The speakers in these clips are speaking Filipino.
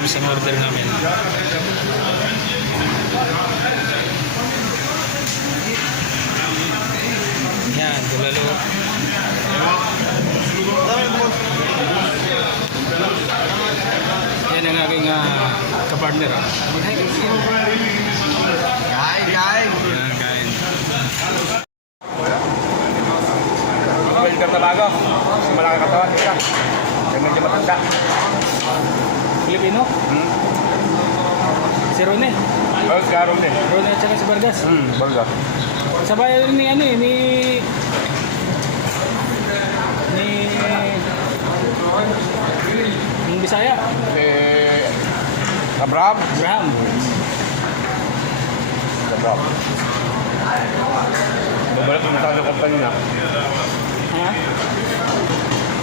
kami sa order namin. Yan, tulalo. Yan ang aking kapartner. Kain. Yan, kain. Welcome na bago. Malaki katawan. Isa. Yung medyo matanda. Filipino? Si Rone. Oh, si Aaron din. Rone at saka si Vargas. Burga. Sa bayan ni ano eh, ni yung Bisaya. Abraham. Abraham. Abraham. Bumalik mo sa kanyang kumpanya niya. Ha?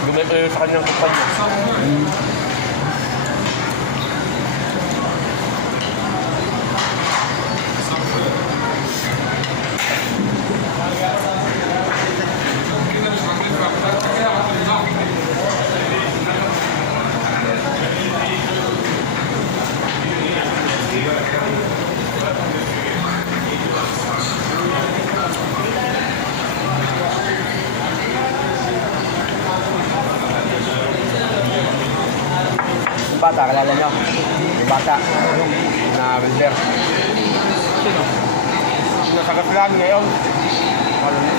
Bumalik mo sa kanyang kumpanya. Yung bata, kalala niyo? Yung bata, na welder. Sino? Yung nasa Kaslan ngayon. Ano niyo?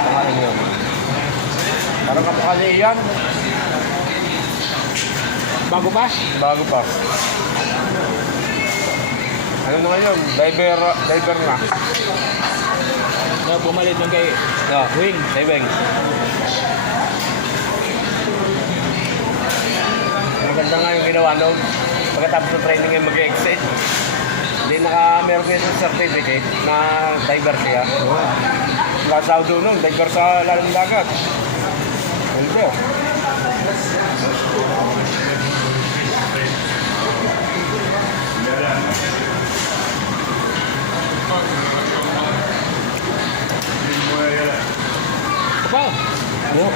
Pangalan niyo. Parang kapakali yan. Bago pa? Bago pa. Ano na ngayon? Diver na. Na bumalik doon kay Wing. Diving. Maganda nga yung ginawa noon. Pagkatapos ng training ay mag-exit. Hindi meron ngayon yung certificate na diver siya. Nakasaw doon nun, diver sa lalim dagat. Welder. Apa? Yo,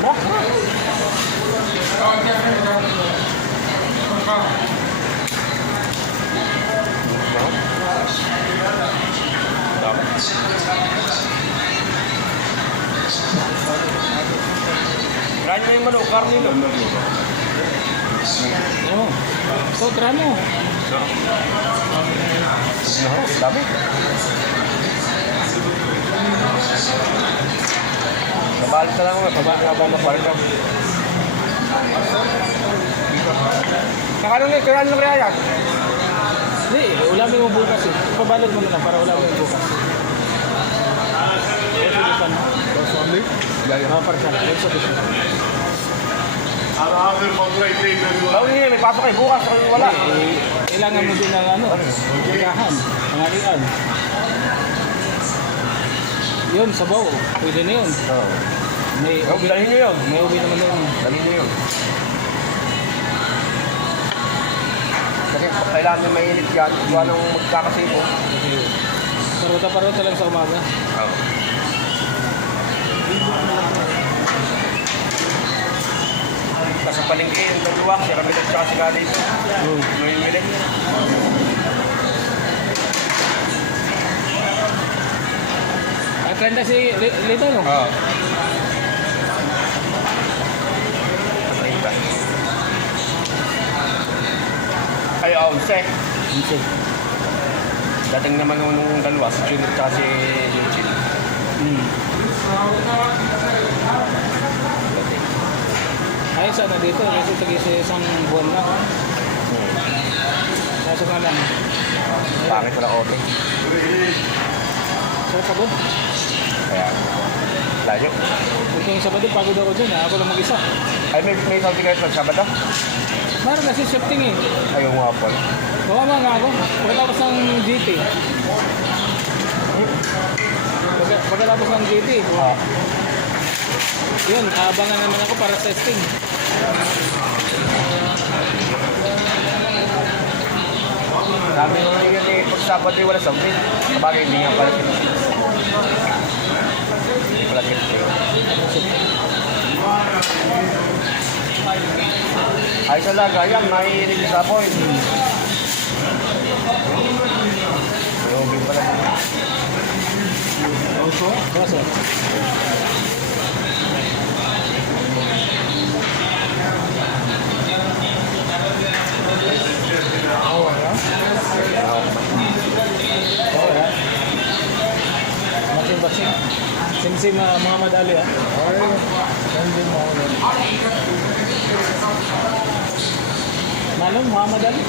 maganda. Kirain mo yung manok, karni no? Ano? So, try mo. Dami. Nabalit na lang ako. Kabala pa rin ako. Nakano nga, kailan mo kaya yan? Hindi, ulamin mo bukas eh. Pabalot mo na lang para ulamin mo bukas. Dos only? Mga parsan. Let's go. Bawo niya, may pasok kayo bukas. Wala. Kailangan mo din ng ano, higahan, pangalian. Yun, sabaw. Pwede na yun. May ubi. Dalhin nyo yun. May ubi naman yun. Dalhin nyo yun. Kasi kailangan nyo mainit yan. Gawa nang magkakasipo. Paruta-paruta lang sa umaga. Oo. Sa palengke yung dalawa, si Ramil at saka si Galit. May milit. At kanda si Lito, no? Oo. Ay, 11. Hindi. Dating naman nung dalawa, si Jun at saka si Yunchin. Ayos sana dito, kasi tagi sa isang buwan na. Sasa nga lang. Bakit wala ote? So, pagod. Kaya, layo. Ito yung Sabado, pagod ako dyan. Ako lang mag-isa. Ay, may sabi kayo sa Sabado? Meron kasi shifting eh. Ayaw nga pala. Bawa nga ako. Pagkatapos ng GT. Pagkatapos ng GT. Yun, abangan naman ako para testing. Sabi mo na yun eh, pag Sabado wala something. Sabagay, hindi nga pala sila. Hindi pala sila. Gonzaga, yan, mahihilig sa apoy. Grabe pala. Opo. Boss. Oh, wala. Oh, wala. Baksing-baksing. Sim-sim Muhammad Ali, ah. Ay, hindi mo ako. Manong Muhammad Ali?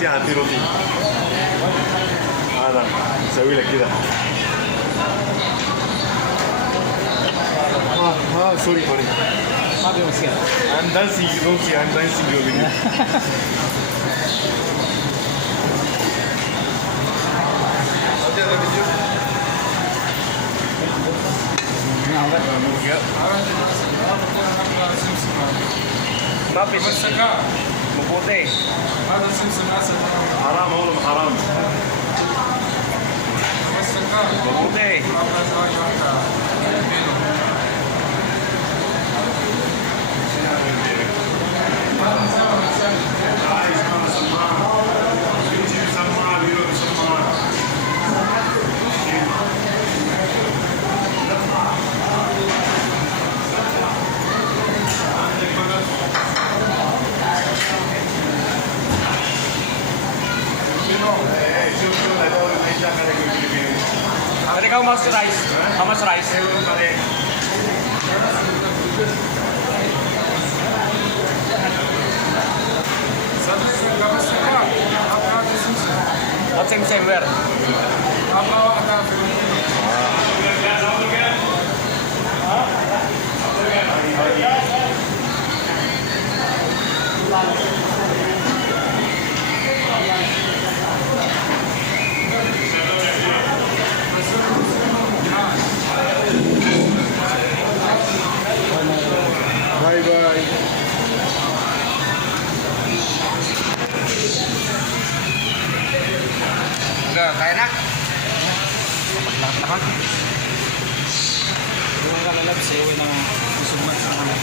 هاتي روتي هذا نسوي لك كذا سوري سوري ما في مشكلة. I'm dancing روتي I'm dancing your video هاتي هذا فيديو Mapis. Mabuti. هذا سمسم اسد حرام والله حرام Mabuti. Pwede ka mas rice. How much rice? كم السكر؟ هذا سمسم What same where? هذا واحدة في باي باي Enggak, kaya na. Yung kalalab sa iwi ng usugmat sa kanya.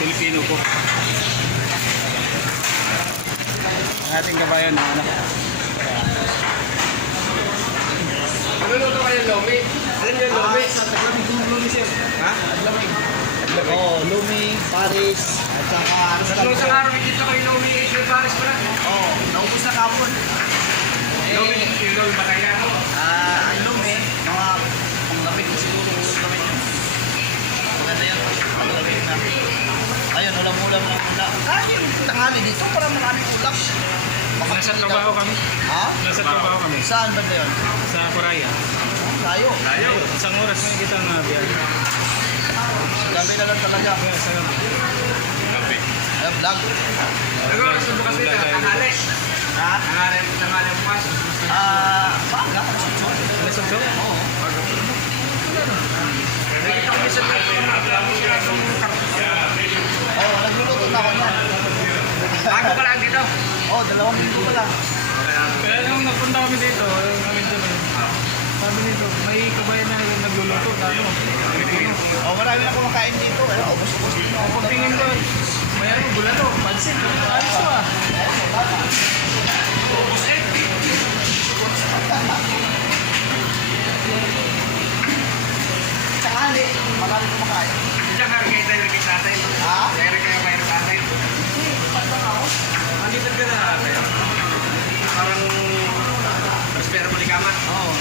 Pilipino po. Ang ating kabayan na anak. Naluluto kayo lomi. Ano yung lomi? Lumi sir. Ha? Oo, Lumi, Paris, at saka ano sa Tatlong isang araw dito kayo lomi. May Paris pala. Oo, naubos na kapon. Lomi, yung lomi bataya. Lumi, mga panglamig na siguro ulit yun. Maganda yan, panglamig na. Ayun, ulam-ulam ng ula. Kahit yung tangali dito, parang maraming ulap. Nasa trabaho kami. Ha? Nasa trabaho kami. Saan ba yun? Sa Coraya. Layo. Ayaw. Isang oras may kita ng biyahe. Gabi na lang talaga. Kaya sa gabi. Ay, vlog. Ano, sundo kasi na tanghali. Ha? Tanghali pas. Paga. Alas 8? Oo. Nakita ko isa Oo, nagluluto na ako yan. Bago pa lang dito. Oo, 2 linggo pa lang. Kaya nung nagpunta kami dito, kami dyan sabi nito, may kabayan na nagluluto na ano. Oo, marami na kumakain dito. Ubus-ubus. Pagtingin ko, may ano, bulato, pansit. Ayos to ah. Tangali, marami kumakain. Diyan nga kayo tayo nagkita natin. Ha? Kaya kayo mayroon natin. Andito ka na natin. Parang prospero mo ni Kamat. Oo.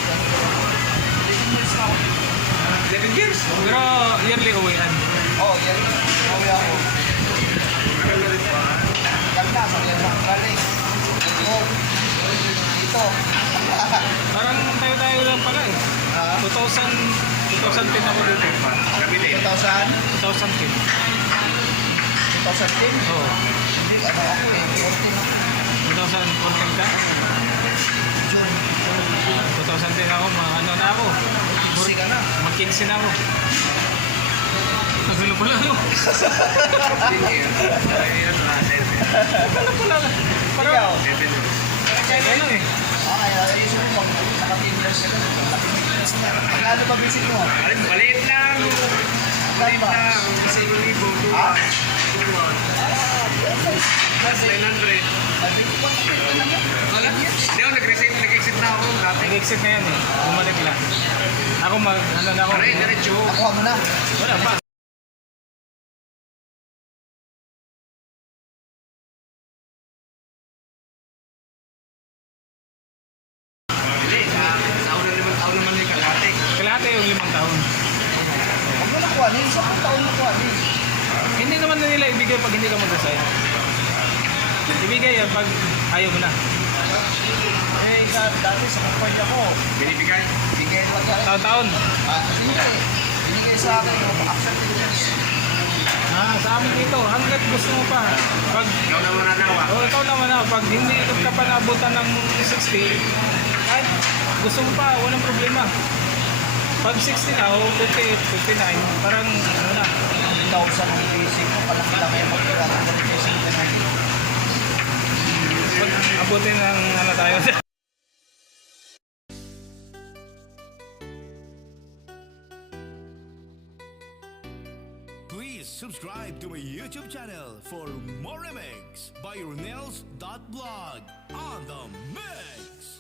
11 years. Pero yearly uwian. Oo, yan. Uwi ako. Ganda, sa Quezon Valley. Ito. Parang tayo-tayo lang pala eh. 2010 ako dito. Kami din. 2000? 2010. 2010? Oo. Hindi, ano ako eh. 14 ako. 2014 ka? June. 2010 ako, mga ano na ako. Busy ka na. Mag-15 na ako. Nagulo Pula mo. Pula. Parang, Ikaw? ano eh. Okay, ayusin mo. Naka-10 years ka na. Naka-10 years na. Magkano ba visit mo? Maliit lang. Magkano ba? Ha? Plus 900. Wala? Hindi ako nag-exit na ako dati. Nag-exit na yan eh. Bumalik lang. Ako ano na ako. Diretso. Nakuha mo na. Wala pa. Hindi, sa unang 5 taon naman yung kalate. Kalahati yung 5 taon. Huwag mo nakuha din. Sa kung taon nakuha din. Hindi naman na nila ibigay pag hindi ka mag-resign. Ibigay yan pag ayaw mo na. Eh, dati sa point ako. Binibigay. Bigay lang yan. Taon-taon. Hindi. Binigay sa akin yung accepted years. Sa amin dito, hanggat gusto mo pa. Pag, Ikaw naman nanawa. ikaw naman na, pag hindi ka pa nabutan ng 60, kahit gusto mo pa, walang problema. Pag 60 na o 58, 59, parang ano na. 1,000 ang basic ko. Palaki-laki yung magkira. Ang basic ko na yun. Pag abutin ng ano tayo. Please subscribe to my YouTube channel for more remix by Ronels.vlog on the mix.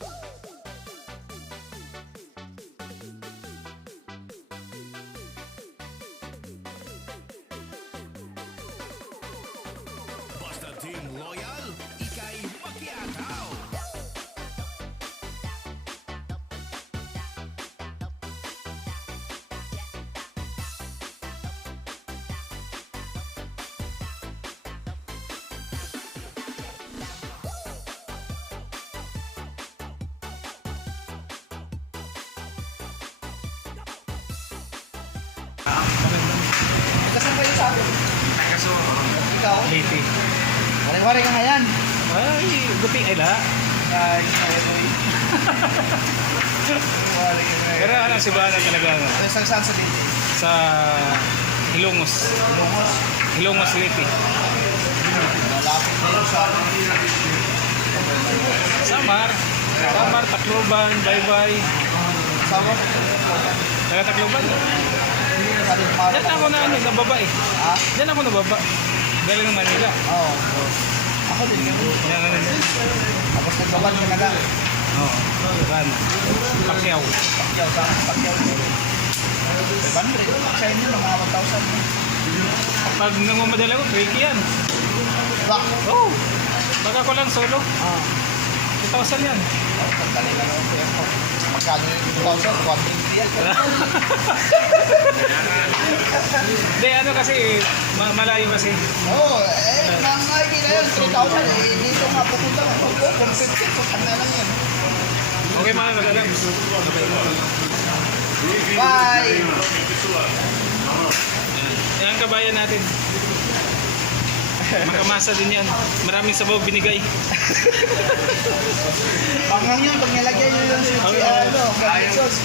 Basta Team Loyal, ikay makiataw. Kasan kayo sa akin? Kaso, Ikaw? Liti. Wari-wari ka nga yan. Ay, buti ay la. Ay, sorry. Wari ka nga yan. Pero ano, si Bana talaga ano, Ano yung saan sa DJ? sa Hilongos. Lumos. Hilongos Liti. Malapit na yun sa akin. Samar. Samar, Tacloban, Baybay. Sawa? Taga Tacloban. Sabi ng mga Diyan ako na ano, nababa eh. Ha? Diyan ako nababa. Galing ng Manila. Oo. Ako din. Yan ano din. Tapos nagbaban ka na lang. Oo. Yan. Pacquiao. Pakyaw sa akin. Pakyaw. 500. Sa inyo, mga 1,000. Pag nangmamadala ko, tricky yan. Bak. Oo. Baka ko lang solo. Ah. 2,000 yan. Pagdali lang ako. Magkano yung 2,000? 1,000 real. Hindi, ano kasi, malayo kasi. Oo. Nang nakikita yun, 3,000. Dito nga pupunta. Kung 50, kung na lang yan. Okay mga kagalang. Bye! Yan ang kabayan natin. Makamasa din yan. Maraming sabaw binigay. Pangang yun, pag nilagay nyo yung ano, sauce.